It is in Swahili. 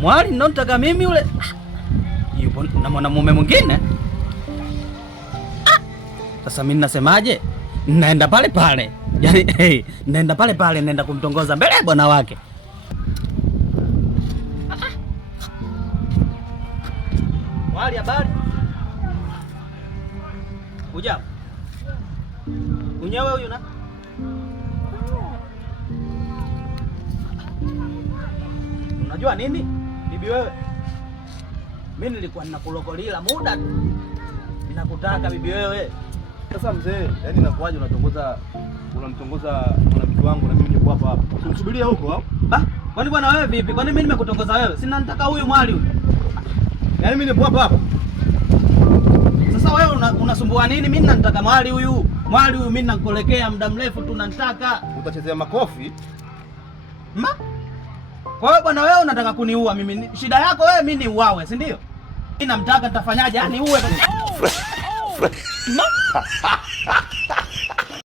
Mwali ndio nataka mimi yule. Yupo na mwanamume mwingine? Sasa mimi nasemaje? Naenda pale pale. Yaani naenda pale pale, naenda kumtongoza mbele ya bwana wake. Mwali, habari? Ujambo? Unyewe huyu na? Unajua nini? Bibi wewe. Mimi nilikuwa ninakulokolila muda tu. Ninakutaka bibi wewe. Sasa mzee, yaani inakuaje unamtongoza mwanamke wangu na mimi nipo hapa hapa. Tumsubirie huko au? Kwani bwana wewe vipi? Kwani mimi nimekutongoza wewe? Sina nataka huyu mwali huyu. Yaani mimi nipo hapa hapa. Sasa wewe unasumbua nini? Mimi nataka mwali huyu. Mwali huyu mimi nakuelekea muda mrefu tu nataka. Utachezea makofi? Kwa hiyo bwana wewe unataka kuniua mimi. Shida yako wewe mimi niuawe, si ndio? Mimi namtaka nitafanyaje? Yaani uwe